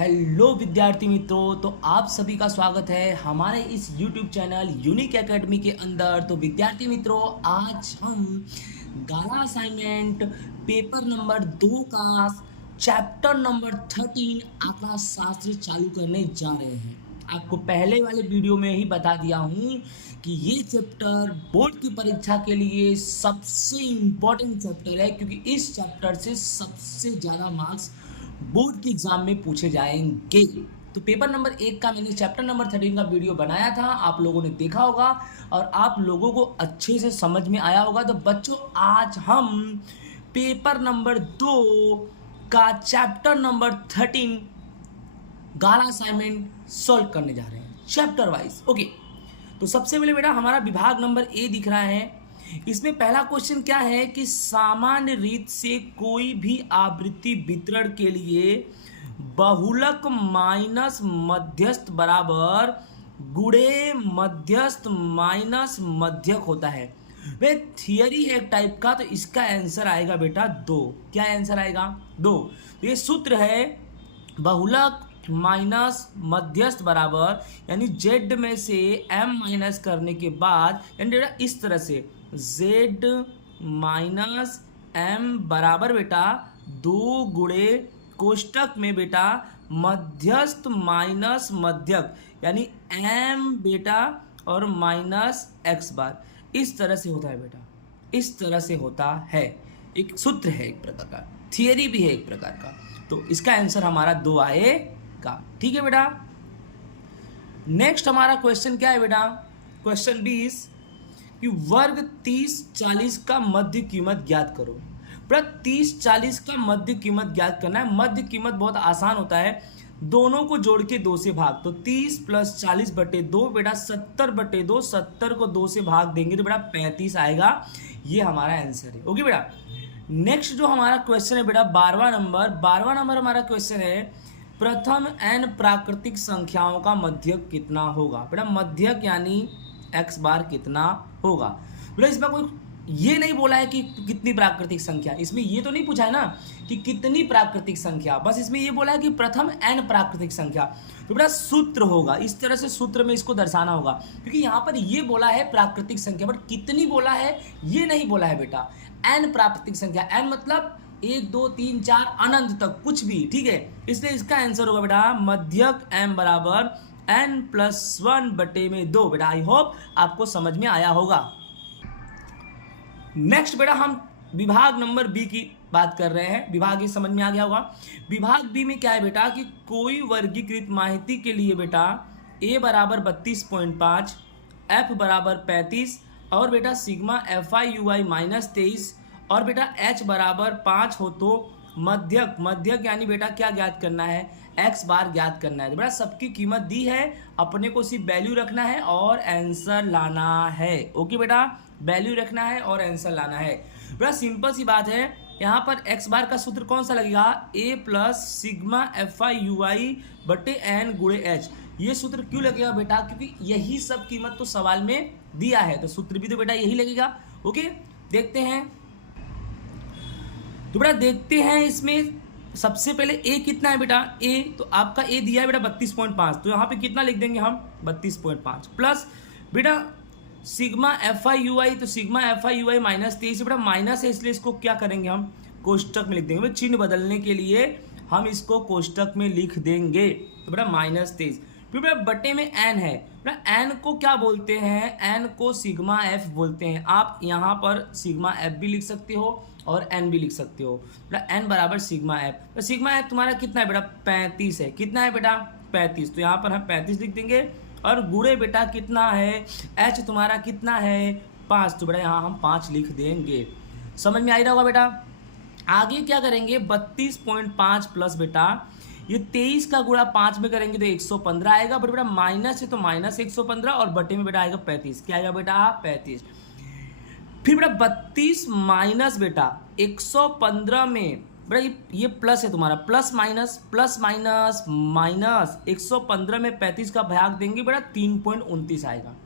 Hello विद्यार्थी मित्रों, तो आप सभी का स्वागत है हमारे इस YouTube चैनल यूनिक एकेडमी के अंदर। तो विद्यार्थी मित्रों, आज हम गाला असाइनमेंट पेपर नंबर 2 का चैप्टर नंबर 13 आंकड़ा शास्त्र चालू करने जा रहे हैं। आपको पहले वाले वीडियो में ही बता दिया हूँ कि ये चैप्टर बोर्ड की परीक्षा के लिए सबसे इम्पोर्टेंट चैप्टर है, क्योंकि इस चैप्टर से सबसे ज़्यादा मार्क्स बोर्ड के एग्जाम में पूछे जाएंगे। तो पेपर नंबर 1 का मैंने चैप्टर नंबर 13 का वीडियो बनाया था, आप लोगों ने देखा होगा और आप लोगों को अच्छे से समझ में आया होगा। तो बच्चों, आज हम पेपर नंबर 2 का चैप्टर नंबर 13 गाला असाइनमेंट सॉल्व करने जा रहे हैं चैप्टर वाइज। ओके, तो सबसे पहले बेटा हमारा विभाग नंबर ए दिख रहा है। इसमें पहला क्वेश्चन क्या है कि सामान्य रीत से कोई भी आवृत्ति वितरण के लिए बहुलक माइनस मध्यस्थ बराबर गुणे मध्यस्थ माइनस मध्यक होता है। वे थियरी है एक टाइप का, तो इसका आंसर आएगा बेटा 2। क्या आंसर आएगा? 2। तो ये सूत्र है बहुलक माइनस मध्यस्थ बराबर, यानी जेड में से एम माइनस करने के बाद, यानी बेटा इस तरह से z माइनस एम बराबर बेटा 2 गुणे कोष्टक में बेटा मध्यस्थ माइनस मध्यक, यानी एम बेटा और माइनस एक्स बार। इस तरह से होता है बेटा, इस तरह से होता है। एक सूत्र है, एक प्रकार का थियरी भी है एक प्रकार का। तो इसका आंसर हमारा 2 आएगा। ठीक है बेटा। नेक्स्ट हमारा क्वेश्चन क्या है बेटा? क्वेश्चन 20 कि वर्ग 30-40 का मध्य कीमत ज्ञात करो। प्रति 30-40 का मध्य कीमत ज्ञात करना है। मध्य कीमत बहुत आसान होता है, दोनों को जोड़ के 2 से भाग। तो 30 + 40 बटे 2 बेटा 70 बटे 2, 70 को 2 से भाग देंगे तो बेटा 35 आएगा। ये हमारा आंसर है। ओके बेटा। नेक्स्ट जो हमारा क्वेश्चन है बेटा 12वां नंबर हमारा क्वेश्चन है, प्रथम n प्राकृतिक संख्याओं का मध्यक कितना होगा। बेटा मध्यक यानी x बार कितना होगा। बेटा इसमें कोई ये नहीं बोला है कि कितनी प्राकृतिक संख्या, इसमें ये तो नहीं पूछा है ना कि कितनी प्राकृतिक संख्या, बस इसमें ये बोला है कि प्रथम n प्राकृतिक संख्या। तो बेटा सूत्र होगा, इस तरह से सूत्र में इसको दर्शाना होगा, क्योंकि यहाँ पर ये बोला है प्राकृतिक संख्या, बट कितनी बोला है ये नहीं बोला है बेटा। n प्राकृतिक संख्या, n मतलब 1 2 3 4 अनंत तक कुछ भी, ठीक है। इसलिए इसका आंसर होगा बेटा मध्यक m बराबर n+1 बटे में 2। बेटा आई होप आपको समझ में आया होगा। नेक्स्ट बेटा हम विभाग नंबर बी की बात कर रहे हैं। विभाग ये समझ में आ गया होगा। विभाग बी में क्या है बेटा कि कोई वर्गीकृत माहिती के लिए बेटा a बराबर 32.5, f बराबर 35 और बेटा सिग्मा FI/UI -23 और बेटा h बराबर 5 हो तो मध्यक यानी बेटा क्या ज्ञात करना है? x बार ज्ञात करना है। तो बेटा सबकी कीमत दी है, अपने को सिर्फ वैल्यू रखना है और आंसर लाना है। ओके बेटा, वैल्यू रखना है और आंसर लाना है। बेटा सिंपल सी बात है, यहाँ पर x बार का सूत्र कौन सा लगेगा? a प्लस सिग्मा FI/UI बटे n गुणे h। ये सूत्र क्यों लगेगा बेटा? क्योंकि यही सब कीमत तो सवाल में दिया है, तो सूत्र भी तो बेटा यही लगेगा। ओके, देखते हैं। तो बेटा देखते हैं, इसमें सबसे पहले a कितना है बेटा? a तो आपका a दिया है बेटा 32.5, तो यहाँ पे कितना लिख देंगे हम? 32.5 प्लस बेटा सिग्मा FI/UI, तो सिग्मा FI/UI -23 बेटा माइनस है, इसलिए इसको क्या करेंगे हम? कोष्टक में लिख देंगे। बेटा चिन्ह बदलने के लिए हम इसको कोष्टक में लिख देंगे। तो बेटा -23 फिर बेटा बटे में n है। बेटा n को क्या बोलते हैं? n को सिग्मा f बोलते हैं। आप यहाँ पर सिग्मा f भी लिख सकते हो और n भी लिख सकते हो। बेटा n बराबर सिग्मा f, तो सिग्मा f तुम्हारा कितना है बेटा? 35 है। कितना है बेटा? 35। तो यहाँ पर हम 35 लिख देंगे और गुणे बेटा कितना है? h तुम्हारा कितना है? 5। तो बेटा यहाँ हम 5 लिख देंगे। समझ में आ रहा होगा बेटा। आगे क्या करेंगे? 32.5 प्लस बेटा ये 23 का गुणा 5 में करेंगे तो 115 आएगा, बट बेटा माइनस है तो माइनस 115 और बटे में बेटा आएगा 35। क्या आएगा बेटा? 35। फिर बेटा 32 माइनस बेटा 115 में बेटा ये प्लस है तुम्हारा, प्लस माइनस माइनस 115 में 35 का भाग देंगे बेटा 3.29 आएगा।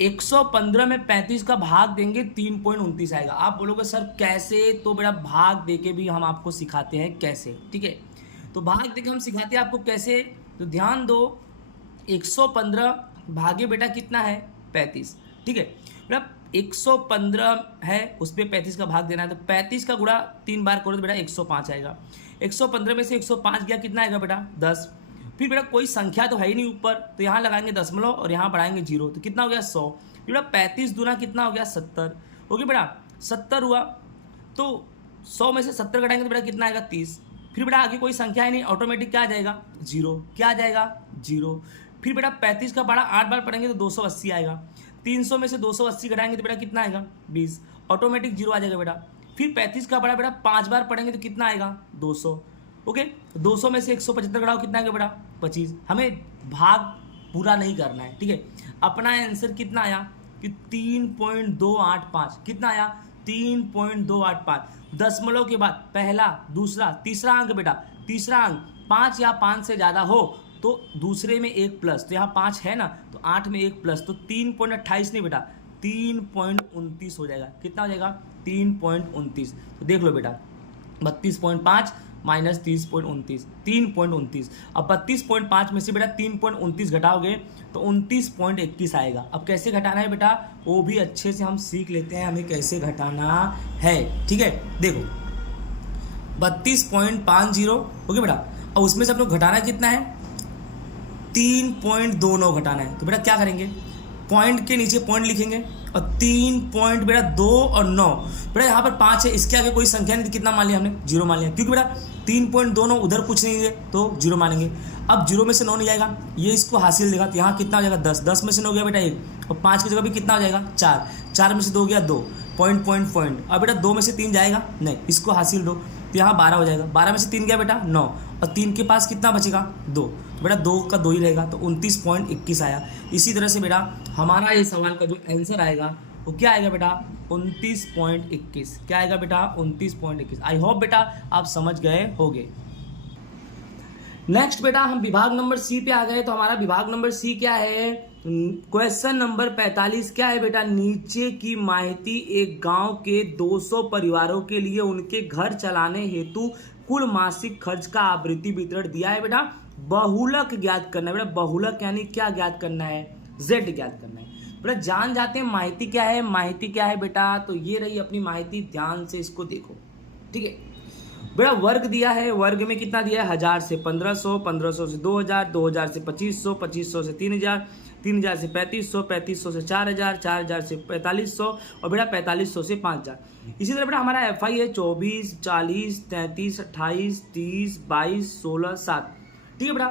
115 में 35 का भाग देंगे 3.29 आएगा। आप बोलोगे सर कैसे? तो बेटा भाग देके भी हम आपको सिखाते हैं कैसे, ठीक है। तो भाग देखिए हम सिखाते हैं आपको कैसे, तो ध्यान दो 115 भागे बेटा कितना है 35, ठीक है बेटा 115 है उस पर 35 का भाग देना है, तो 35 का गुणा 3 बार करो तो बेटा 105 आएगा। 115 में से 105 गया कितना आएगा बेटा 10। फिर बेटा कोई संख्या तो है ही नहीं ऊपर, तो यहाँ लगाएंगे दशमलव और यहाँ बढ़ाएंगे 0, तो कितना हो गया 100। फिर बेटा 35 दूना कितना हो गया 70, ओके बेटा 70 हुआ, तो 100 में से 70 घटाएंगे तो बेटा कितना आएगा 30। फिर बेटा आगे कोई संख्या है नहीं, ऑटोमेटिक क्या आ जाएगा 0, क्या आ जाएगा 0। फिर बेटा 35 का बड़ा 8 बार पढ़ेंगे तो 280 आएगा। 300 में से 280 घटाएंगे तो बेटा कितना आएगा 20, ऑटोमेटिक 0 आ जाएगा बेटा। फिर 35 का बड़ा बेटा 5 बार पढ़ेंगे तो कितना आएगा 200, ओके 200 में से 175 घटाओ कितना आएगा बेटा 25। हमें भाग पूरा नहीं करना है, ठीक है। अपना आंसर कितना आया कि 3.285, कितना आया 3.285। दशमलव के बाद पहला दूसरा तीसरा अंक बेटा, तीसरा अंक 5 या 5 से ज़्यादा हो तो दूसरे में 1 प्लस, तो यहाँ 5 है ना तो 8 में 1 प्लस, तो 3.28 नहीं बेटा 3.29 हो जाएगा। कितना हो जाएगा 3.29। तो देख लो बेटा 32.5 माइनस 30.29, 3.29। अब 32.5 में से बेटा 3.29 घटाओगे तो 29.21 आएगा। अब कैसे घटाना है बेटा वो भी अच्छे से हम सीख लेते हैं, हमें कैसे घटाना है, ठीक है। देखो 32.50 ओके बेटा, और उसमें से हम लोग घटाना कितना है 3.29 घटाना है। तो बेटा क्या करेंगे, पॉइंट के नीचे पॉइंट लिखेंगे और 3 पॉइंट बेटा 2 और 9, बेटा यहाँ पर 5 है, इसके आगे कोई संख्या नहीं थी, कितना मान लिया हमने 0 मान लिया, क्योंकि बेटा 3.29 उधर कुछ नहीं है तो 0 मानेंगे। अब 0 में से 9 नहीं जाएगा, ये इसको हासिल देगा, तो यहाँ कितना हो जाएगा 10, 10 में से 9 गया बेटा 1, और 5 की जगह भी कितना हो जाएगा 4, 4 में से 2 गया 2, पॉइंट पॉइंट पॉइंट। अब बेटा 2 में से 3 जाएगा नहीं, इसको हासिल दो, तो यहाँ 12 हो जाएगा, 12 में से 3 गया बेटा 9, और 3 के पास कितना बचेगा 2, तो बेटा 2 का 2 ही रहेगा, तो 29.21 आया। इसी तरह से बेटा हमारा ये सवाल का जो आंसर आएगा वो क्या आएगा बेटा 29.21, क्या आएगा बेटा 29.21। आई होप बेटा आप समझ गए होगे। नेक्स्ट बेटा हम विभाग नंबर सी पे आ गए, तो हमारा विभाग नंबर सी क्या है, क्वेश्चन नंबर 45 क्या है बेटा, नीचे की माहिती एक गांव के 200 परिवारों के लिए उनके घर चलाने हेतु कुल मासिक खर्च का आवृत्ति वितरण दिया है बेटा, बहुलक ज्ञात करना है। बेटा बहुलक यानी क्या ज्ञात करना है, जेड ज्ञात करना है। बेटा जान जाते हैं माहिती क्या है, माहिती क्या है बेटा, तो ये रही अपनी माहिती, ध्यान से इसको देखो, ठीक है। बेटा वर्ग दिया है, वर्ग में कितना दिया है 1000 से 1500, 1500 से 2000, 2000 से 2500, 2500 से 3000, 3000 से 3500, 3500 से 4000, 4000 से 4500, और बेटा 4500 से 5000। इसी तरह बेटा हमारा एफ आई है 24, 40, 33, 28, 30, 22, 16, 7, ठीक है बेटा।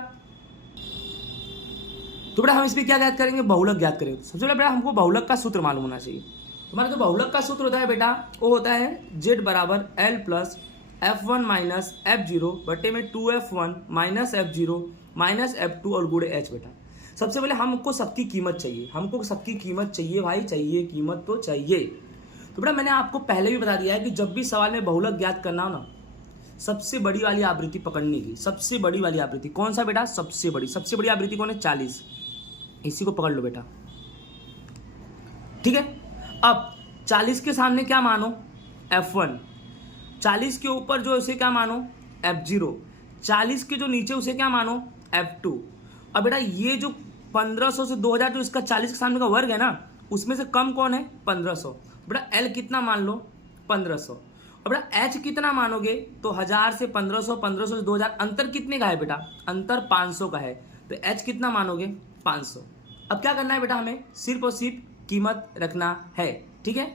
तो बेटा हम इस पर क्या ज्ञात करेंगे, बहुलक ज्ञात करेंगे। सबसे पहले बेटा हमको बहुलक का सूत्र मालूम होना चाहिए। हमारा जो बहुलक का सूत्र होता है बेटा वो होता है z बराबर L plus F1 minus F0 बटे में 2F1 minus F0 minus F2 और गुणे H। बेटा सबसे पहले हमको सबकी कीमत चाहिए, हमको सबकी कीमत चाहिए भाई, चाहिए कीमत तो चाहिए। तो बेटा मैंने आपको पहले भी बता दिया है कि जब भी सवाल में बहुलक ज्ञात करना हो ना, सबसे बड़ी वाली आवृत्ति पकड़ने की, सबसे बड़ी वाली आवृत्ति कौन सा बेटा, सबसे बड़ी आवृत्ति कौन है 40, इसी को पकड़ लो बेटा, ठीक है। अब 40 के सामने क्या मानो F1, 40 के ऊपर जो उसे क्या मानो F0, 40 के जो नीचे उसे क्या मानो F2। अब बेटा ये जो 1500 से 2000 जो इसका 40 के सामने का वर्ग है ना, उसमें से कम कौन है 1500, बेटा L कितना मान लो 1500। अब बेटा H कितना मानोगे तो 1000 से 1500, 1500 से 2000, अंतर कितने का है बेटा, अंतर 500 का है, तो H कितना मानोगे 500। अब क्या करना है बेटा, हमें सिर्फ और सिर्फ कीमत रखना है, ठीक है।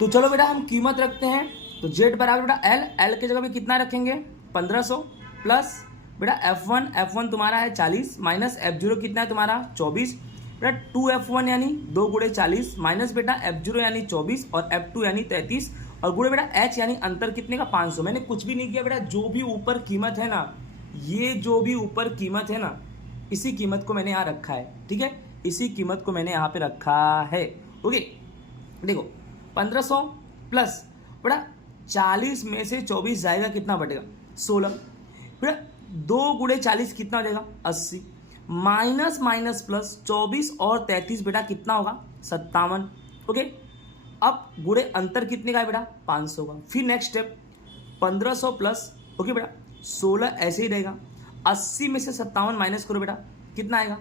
तो चलो बेटा हम कीमत रखते हैं, तो z बराबर बेटा L के जगह में कितना रखेंगे 1500 प्लस बेटा F1 तुम्हारा है 40 माइनस F0 कितना है तुम्हारा 24, बेटा 2F1 यानी 2 गुणे 40 माइनस बेटा F0 यानी 24 और F2 यानी 33 और गुणे बेटा H यानी अंतर कितने का 500। मैंने कुछ भी नहीं किया बेटा, जो भी ऊपर कीमत है ना, ये जो भी ऊपर कीमत है ना, इसी कीमत को मैंने यहाँ रखा है, ठीक है, इसी कीमत को मैंने यहाँ पे रखा है, ओके। देखो 1500 प्लस बेटा 40 में से 24 जाएगा कितना बटेगा 16, बेटा 2 गुणे 40 कितना हो जाएगा 80, माइनस माइनस प्लस 24 और 33 बेटा कितना होगा 57, ओके। अब गुणे अंतर कितने का है बेटा 500 का। फिर नेक्स्ट स्टेप 1500 प्लस, ओके बेटा 16 ऐसे ही रहेगा। 80 में से 57 माइनस करो बेटा, कितना आएगा?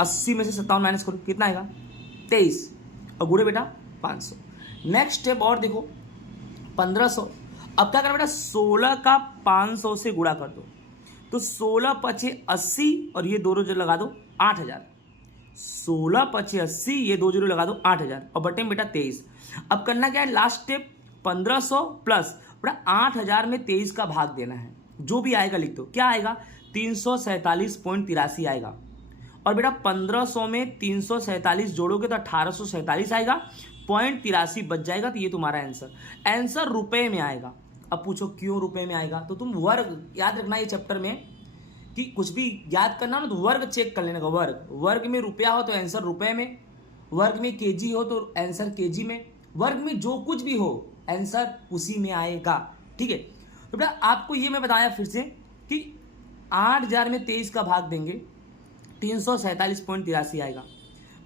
80 में से 57 माइनस करो, कितना आएगा? 23, और गुणे बेटा 500। नेक्स्ट स्टेप और देखो, 1500। अब क्या करना बेटा, 16 का 500 से गुणा कर दो, तो 16 पचे 80 और ये दो जीरो लगा दो 8000। 16 पचे 80, ये दो जीरो लगा दो 8000 और बटे में बेटा 23। अब करना क्या है, लास्ट स्टेप 1500 प्लस बेटा 8000 में 23 का भाग देना है। जो भी आएगा लिख दो, क्या आएगा? 347.83 आएगा। और बेटा 1500 में 347 जोड़ोगे तो 1847 आएगा, 0.83 बच जाएगा। तो ये तुम्हारा आंसर रुपए में आएगा। अब पूछो क्यों रुपए में आएगा? तो तुम वर्ग याद रखना ये चैप्टर में, कि कुछ भी याद करना ना तो वर्ग चेक कर लेने का। वर्ग में रुपया हो तो आंसर रुपए में, वर्ग में केजी हो तो आंसर केजी में, वर्ग में जो कुछ भी हो आंसर उसी में आएगा। ठीक है, तो बेटा आपको ये मैं बताया फिर से कि 8000 में 23 का भाग देंगे 347.83 आएगा।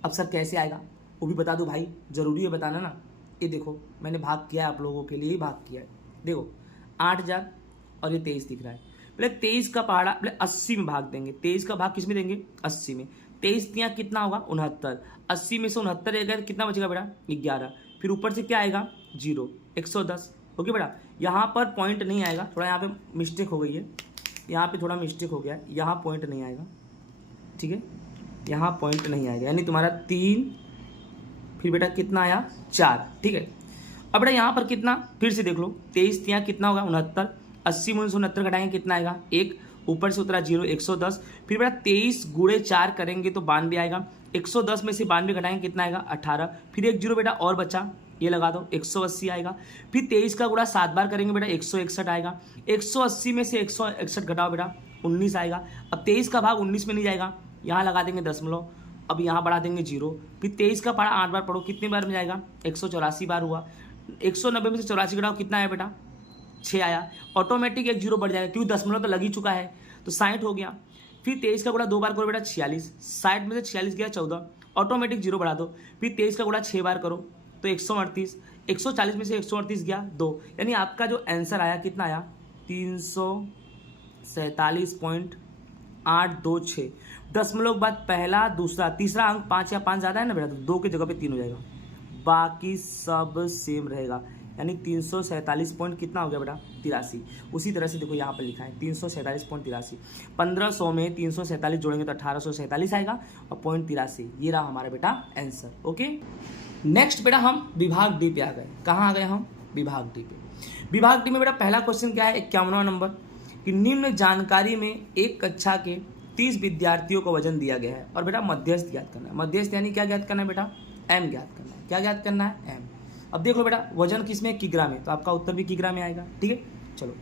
अब सर कैसे आएगा वो भी बता दो भाई, जरूरी है बताना ना। ये देखो मैंने भाग किया है, आप लोगों के लिए ही भाग किया है। देखो 8000 और ये 23 दिख रहा है। पहले 23 का पहाड़ा पहले 80 में भाग देंगे। 23 का भाग किस में देंगे? 80 में। 23 यहाँ कितना होगा? 69। 80 में से 69 आएगा तो कितना बचेगा बेटा? 11। फिर ऊपर से क्या आएगा? 0, 110। ओके बेटा, यहाँ पर पॉइंट नहीं आएगा, थोड़ा यहाँ पे मिस्टेक हो गई है, यहाँ पे थोड़ा मिस्टेक हो गया है, यहाँ पॉइंट नहीं आएगा। ठीक है, यहाँ पॉइंट नहीं आएगा, यानी तुम्हारा 3, फिर बेटा कितना आया? 4। ठीक है, अब बेटा यहाँ पर कितना, फिर से देख लो, 23 यहाँ कितना होगा? 69। 80 में 69 घटाएंगे कितना आएगा? 1। ऊपर से उतरा 0, 110। फिर बेटा 23 गुणे 4 करेंगे तो 92 आएगा। 110 में से 92 घटाएंगे कितना आएगा? 18। फिर एक जीरो बेटा और बचा, ये लगा दो, 180 आएगा। फिर 23 का गुणा 7 बार करेंगे बेटा, 161 आएगा। 180 में से 161 घटाओ बेटा, 19 आएगा। अब 23 का भाग 19 में नहीं जाएगा, यहाँ लगा देंगे दशमलव, अब यहाँ बढ़ा देंगे 0। फिर 23 का पढ़ा 8 बार पढ़ो, कितने बार में जाएगा? 184 बार हुआ। 190 में से 84 घटाओ, कितना आया बेटा? 6 आया। ऑटोमेटिक एक जीरो बढ़ जाएगा क्योंकि दशमलव तो लग ही चुका है, तो 60 हो गया। फिर 23 का गुणा 2 बार करो बेटा, 46। 60 में से 46 गया 14, ऑटोमेटिक जीरो बढ़ा दो। फिर 23 का गुणा 6 बार करो तो 138। 140 में से 138 गया 2, यानी आपका जो आंसर आया कितना आया? 347.826। दशमलव के बाद पहला, दूसरा, तीसरा अंक 5 या 5 ज़्यादा है ना बेटा, तो 2 की जगह पे 3 हो जाएगा, बाकी सब सेम रहेगा। यानी 347 पॉइंट कितना हो गया बेटा? 83। उसी तरह से देखो यहाँ पर लिखा है 347.83। 1500 में 347 जोड़ेंगे तो 1847 आएगा और 0.83, ये रहा हमारा बेटा आंसर। ओके, नेक्स्ट बेटा हम विभाग डी पे आ गए। कहाँ आ गए हम? विभाग डी पे। विभाग डी में बेटा पहला क्वेश्चन क्या है? 51वां नंबर, कि निम्न जानकारी में एक कक्षा के 30 विद्यार्थियों को वजन दिया गया है और बेटा मध्यस्थ ज्ञात करना है। मध्यस्थ यानी क्या ज्ञात करना है बेटा? एम ज्ञात करना है। क्या ज्ञात करना है? एम। अब देख लो बेटा वजन किसमें? किग्रा में, तो आपका उत्तर भी किग्रा में आएगा। ठीक है, चलो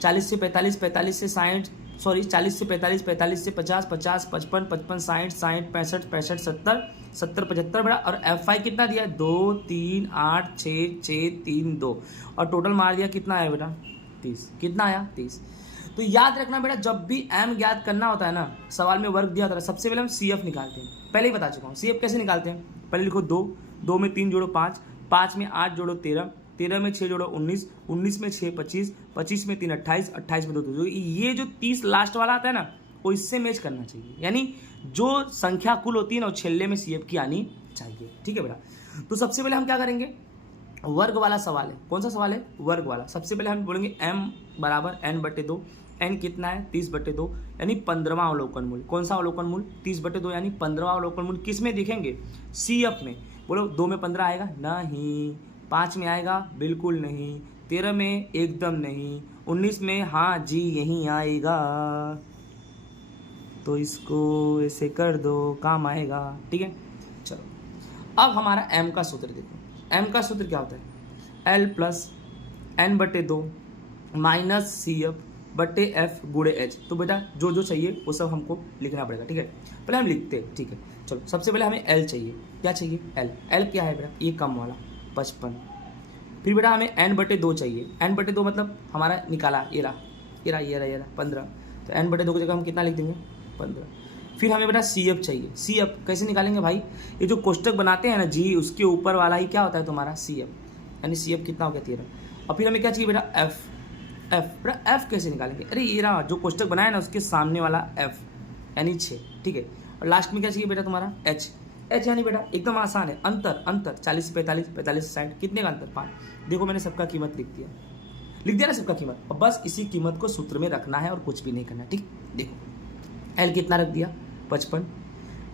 40 से 45, 45 से 60, सॉरी 40 से 45, 45 से 50, 50, 55, 55, 60, 60, 65, 65, 70, 70, 75 बेटा। और F5 कितना दिया? 2, 3, 8, 6, 6, 3, 2 और टोटल मार दिया कितना आया बेटा? 30। कितना आया? 30। तो याद रखना बेटा जब भी एम ज्ञात करना होता है ना, सवाल में वर्ग दिया होता है, सबसे पहले हम CF निकालते हैं। पहले ही बता चुका हूँ CF कैसे निकालते हैं। पहले लिखो 2, 2 में 3 जोड़ो 5, 5 में 8 जोड़ो 13, 13 में 6 जोड़ो 19, 19 में 6 25, 25 में 3 28, 28 में 2 2। ये जो 30 लास्ट वाला आता है ना, वो इससे मैच करना चाहिए, यानी जो संख्या कुल होती है ना वो छेल्ले में CF की आनी चाहिए। ठीक है बेटा, तो सबसे पहले हम क्या करेंगे? वर्ग वाला सवाल है। कौन सा सवाल है? वर्ग वाला। सबसे पहले हम बोलेंगे m बराबर n/2। n कितना है? 30/2, यानी 15वां अवलोकन मूल। कौन सा अवलोकन मूल? 30/2, यानी 15वां अवलोकन मूल किस में दिखेंगे? CF में। बोलो 2 में 15 आएगा? नहीं। 5 में आएगा? बिल्कुल नहीं। 13 में एकदम नहीं। 19 में हाँ जी यहीं आएगा, तो इसको ऐसे कर दो, काम आएगा। ठीक है, चलो अब हमारा m का सूत्र देखो। m का सूत्र क्या होता है? L plus n/2 minus CF बटे F गुणे H। तो बेटा जो जो चाहिए वो सब हमको लिखना पड़ेगा। ठीक है, पहले हम लिखते हैं। ठीक है, चलो सबसे पहले हमें L चाहिए। क्या चाहिए? L। L क्या है बेटा? ये कम वाला 55। फिर बेटा हमें n/2 चाहिए। n/2 मतलब हमारा निकाला, ये रहा 15। तो n/2 की जगह हम कितना लिख देंगे? 15। फिर हमें बेटा CF चाहिए। CF कैसे निकालेंगे भाई? ये जो कोष्टक बनाते हैं ना जी, उसके ऊपर वाला ही क्या होता है तुम्हारा? CF, यानी CF कितना हो गया? 13। और फिर हमें क्या चाहिए बेटा? F। एफ, बेटा एफ कैसे निकालेंगे, अरे ये रहा जो कोष्टक बनाया ना उसके सामने वाला एफ यानी 6, ठीक है। और लास्ट में क्या चाहिए बेटा तुम्हारा एच, एच यानी बेटा एकदम आसान है, अंतर अंतर 40 से 45, 45 से 60, कितने का अंतर 5। देखो मैंने सबका कीमत लिख दिया ना सबका कीमत, अब बस इसी कीमत को सूत्र में रखना है और कुछ भी नहीं करना, ठीक। देखो एल कितना रख दिया 55,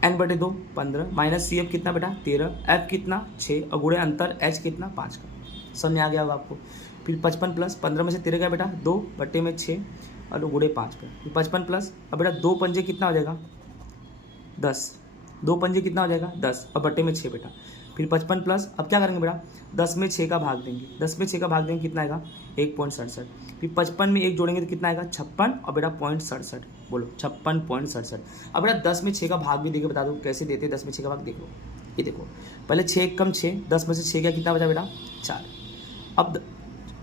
n/2 15, माइनस सी एफ कितना बेटा 13, एफ कितना 6 और गुणे अंतर एच कितना 5 का, समझ में आ गया होगा आपको। फिर 55 प्लस 15 में से 13 गया बेटा 2/6 और गुणे 5 का, फिर 55 प्लस, अब बेटा 2 पंजे कितना हो जाएगा 10, 2 पंजे कितना हो जाएगा 10 और बट्टे में 6 बेटा, फिर 55 प्लस, अब क्या करेंगे बेटा 10 में 6 का भाग देंगे, 10 में 6 का भाग देंगे कितना आएगा 1.67, फिर 55 में 1 जोड़ेंगे तो कितना आएगा 56 और बेटा 0.67, बोलो 56.67। अब बेटा 10 में 6 का भाग भी देके बता दो कैसे देते हैं 10 में 6 का भाग, देखो ये देखो पहले 6 कम 6, 10 में से 6 का कितना बचा बेटा 4, अब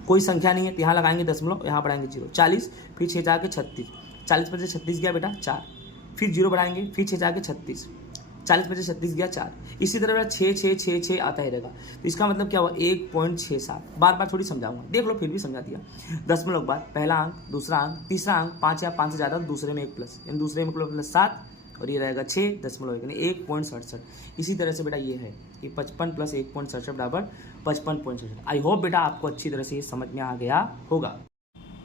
कोई संख्या नहीं है तो यहाँ लगाएंगे दशमलव, यहाँ बढ़ाएंगे 0, 40, फिर 6 जाके 36, 40 में से 36 गया बेटा 4, फिर 0 बढ़ाएंगे, फिर 6 जाके 36, 40 में से 36 गया 4, इसी तरह बेटा 6 6 6 6 आता ही रहेगा। तो इसका मतलब क्या हुआ 1.67, बार बार थोड़ी समझाऊंगा, देख लो फिर भी समझा दिया। दशमलव के बाद पहला अंक, दूसरा अंक, तीसरा अंक, 5 या 5 से ज़्यादा दूसरे में 1 प्लस, यानी दूसरे में प्लस 7 और ये रहेगा 6.1 यानी 1.67। इसी तरह से बेटा ये है कि 55 प्लस 1.67 बराबर 55.67। आई होप बेटा आपको अच्छी तरह से ये समझ में आ गया होगा।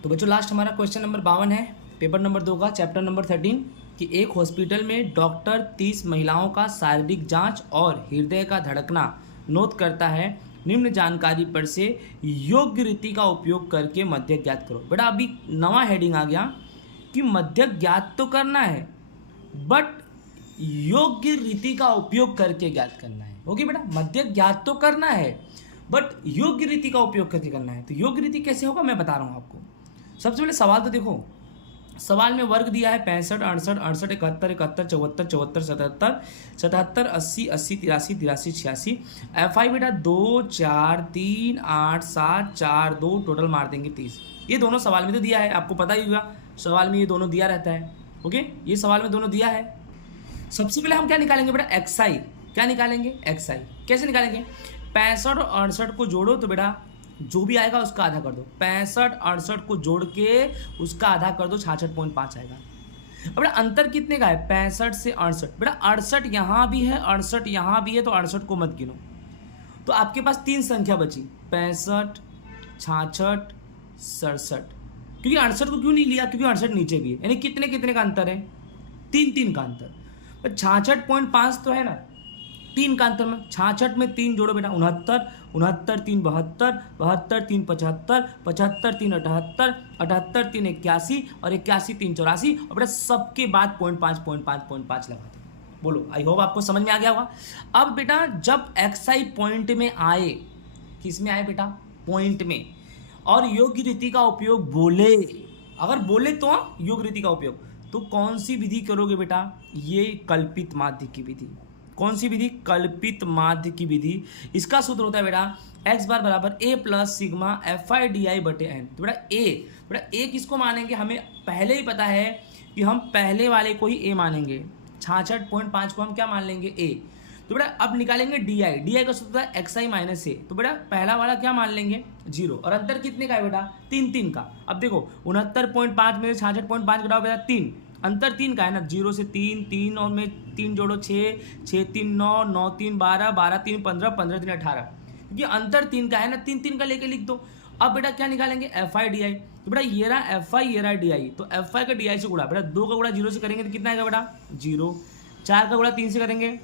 तो बच्चों लास्ट हमारा क्वेश्चन नंबर 52 है पेपर नंबर 2 का चैप्टर नंबर 13 कि एक हॉस्पिटल में डॉक्टर 30 महिलाओं का शारीरिक जांच और हृदय का धड़कना नोट करता है, निम्न जानकारी पर से योग्य रीति का उपयोग करके मध्यक ज्ञात करो। बेटा अभी नवा हेडिंग आ गया कि मध्यक ज्ञात तो करना है बट योग्य रीति का उपयोग करके ज्ञात करना है। ओके बेटा मध्यक ज्ञात तो करना है बट योग्य रीति का उपयोग करके करना है। तो योग्य रीति कैसे होगा मैं बता रहा हूँ आपको। सबसे पहले सवाल तो देखो, सवाल में वर्ग दिया है 65 68 68 71 71 74 74 77 77 80 80 83 83 86। FI बेटा 2 4 3 8 7 4 2 टोटल मार देंगे 30। ये दोनों सवाल में तो दिया है, आपको पता ही होगा सवाल में ये दोनों दिया रहता है। ओके ये सवाल में दोनों दिया है। सबसे पहले हम क्या निकालेंगे बेटा XI, क्या निकालेंगे XI कैसे निकालेंगे 65 और 68 को जोड़ो तो बेटा जो भी आएगा उसका आधा कर दो, 65 68 को जोड़ के उसका आधा कर दो 66.5 आएगा। अब बेटा अंतर कितने का है 65 से 68, बेटा 68 यहाँ भी है 68 यहाँ भी है तो 68 को मत गिनो। तो आपके पास 3 संख्या बची 65 66 67, क्योंकि 68 को क्यों नहीं लिया क्योंकि 68 नीचे भी है, यानी कितने कितने का अंतर है 3 3 का अंतर। 66.5 तो है ना 3 का अंतर में 66 में 3 जोड़ो बेटा 69 69 3 72 72 3 75 75 3 78 78 3 81 और 81 3 84 और बेटा सबके बाद 0.5 लगा दो। बोलो आई होप आपको समझ में आ गया होगा। अब बेटा जब XI पॉइंट में आए, किस में आए बेटा पॉइंट में, और योग्य रीति का उपयोग बोले, अगर बोले तो योग्य रीति का उपयोग, तो कौन सी विधि करोगे बेटा ये कल्पित माध्य की विधि। कौन सी विधि कल्पित माध्य की विधि। इसका सूत्र होता है बेटा x बार बराबर a प्लस सिग्मा FI/DI बटे n। तो बेटा a किसको मानेंगे हमें पहले ही पता है कि हम पहले वाले को ही a मानेंगे, 66.5 को हम क्या मान लेंगे a। तो बेटा अब निकालेंगे DI का सूत्र है XI माइनस a। तो बेटा पहला वाला क्या मान लेंगे 0 और अंतर कितने का है बेटा 3 3 का। अब देखो 69.5 में 66.5 घटाओ बेटा 3, अंतर 3 का है ना 0 से 3 3 और में 3 जोड़ो 6 6 3 9 9 3 12 12 3 15 15 3 18, क्योंकि अंतर 3 का है ना 3 3 का लेके लिख दो। अब बेटा क्या निकालेंगे FI/DI। तो बेटा ये रहा FI ये रहा DI, तो FI का DI से गुणा, बेटा 2 का गुणा 0 से करेंगे तो कितना आएगा बेटा 0, 4 का गुणा 3 से करेंगे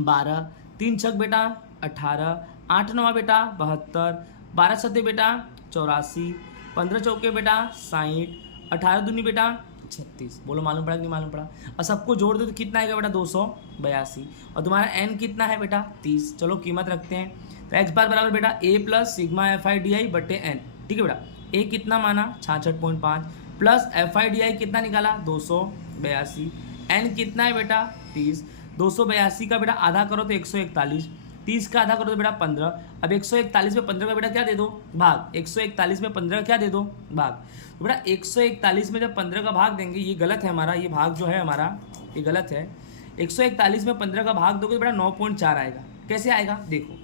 12, 3 छक बेटा 18, 8 9 बेटा 72, 12 सत्ते बेटा 84, 15 चौके बेटा 60, 18 दूनी बेटा 36। बोलो मालूम पड़ा कि नहीं मालूम पड़ा। और सबको जोड़ दो तो कितना आएगा बेटा 282 और तुम्हारा n कितना है बेटा 30। चलो कीमत रखते हैं तो x बार बराबर बेटा a प्लस सिग्मा FI/DI बटे n। ठीक है बेटा a कितना माना 66.5 प्लस FI/DI कितना निकाला 282, n कितना है बेटा 30। 282 का बेटा आधा करो तो 141, 30 का आधा करो तो बेटा 15। अब 141 में 15 का बेटा क्या दे दो भाग, 141 में 15 का क्या दे दो भाग। तो बेटा 141 में जब 15 का भाग देंगे, ये गलत है हमारा, ये भाग जो है हमारा ये गलत है। 141 में 15 का भाग दोगे तो बेटा 9.4 आएगा। कैसे आएगा देखो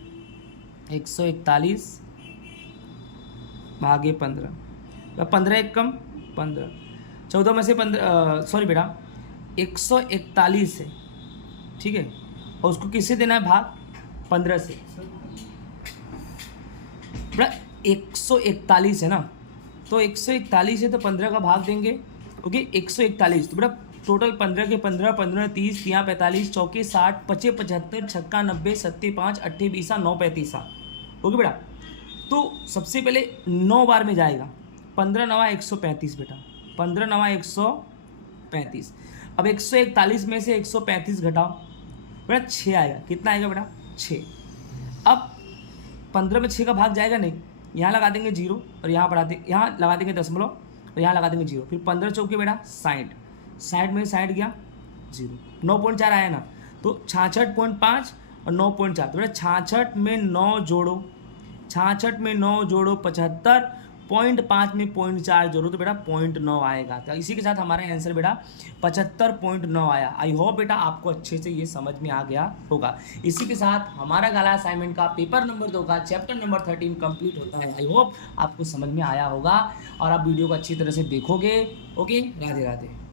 141 भागे 15, 15 एक कम 15, 14 में से 15, सॉरी बेटा 141 है, ठीक है, और उसको किससे देना है भाग, 15 से। बेटा 141 है ना, तो 141 है तो 15 का भाग देंगे, ओके 141, तो बेटा टोटल 15 के 15, 15 30, यहाँ 45, चौके 60, 25 75, छक्का 90, 7 5, 8 20, 9 35, ओके बेटा। तो सबसे पहले 9 बार में जाएगा, 15 9 135 बेटा, 15 9 135। अब 141 में से 135 घटाओ बेटा, 6 आएगा, कितना आएगा बेटा 6। अब 15 में 6 का भाग जाएगा नहीं, यहाँ लगा देंगे 0 और यहाँ यहाँ लगा देंगे दशमलव और यहाँ लगा देंगे 0, फिर 15 चौके बेटा 60, 60 में 60 गया 0, 9.4 आया ना, तो 66.5 और 9.4, तो बेटा 66 में 9 जोड़ो, 66 में 9 जोड़ो 75, 0.5 में 0.4 जोड़ो तो बेटा 0.9 आएगा। तो इसी के साथ हमारा आंसर बेटा 75.9 आया। आई होप बेटा आपको अच्छे से ये समझ में आ गया होगा। इसी के साथ हमारा गाला असाइनमेंट का पेपर नंबर 2 का चैप्टर नंबर 13 कंप्लीट होता है। आई होप आपको समझ में आया होगा और आप वीडियो को अच्छी तरह से देखोगे। ओके, राधे राधे।